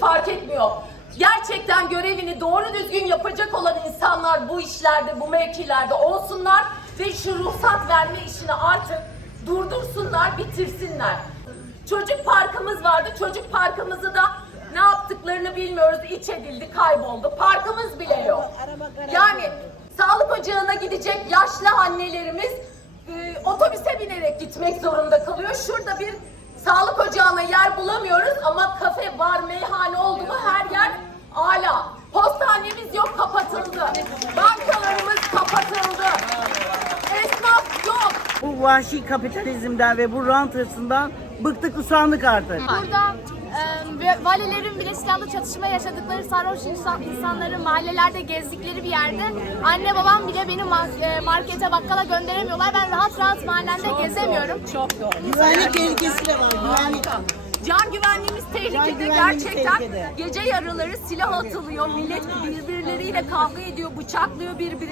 fark etmiyor. Gerçekten görevini doğru düzgün yapacak olan insanlar bu işlerde, bu mevkilerde olsunlar ve şu ruhsat verme işini artık durdursunlar, bitirsinler. Çocuk parkımız vardı. Çocuk parkımızı da ne yaptıklarını bilmiyoruz. İç edildi, kayboldu. Parkımız bile yok. Yani sağlık ocağına gidecek yaşlı annelerimiz e, otobüse binerek gitmek zorunda kalıyor. Şurada bir sağlık ocağına yer bulamıyoruz ama kafe, bar, meyhane kapatıldı. Bankalarımız kapatıldı. Esnaf yok. Bu vahşi kapitalizmden ve bu rant hırsından bıktık usandık artık. Burada e, valilerin bile silahlı çatışma yaşadıkları sarhoş insan, insanların mahallelerde gezdikleri bir yerde anne babam bile beni e, markete bakkala gönderemiyorlar. Ben rahat rahat mahallemde gezemiyorum. Çok doğru. Güvenlik tehlikesi de var. Güvenlik. Can güvenliğimiz tehlikede. güvenliğimiz Gerçekten tehlikede. gece yarıları silah atılıyor. Millet birbirleriyle kavga ediyor, bıçaklıyor birbirini.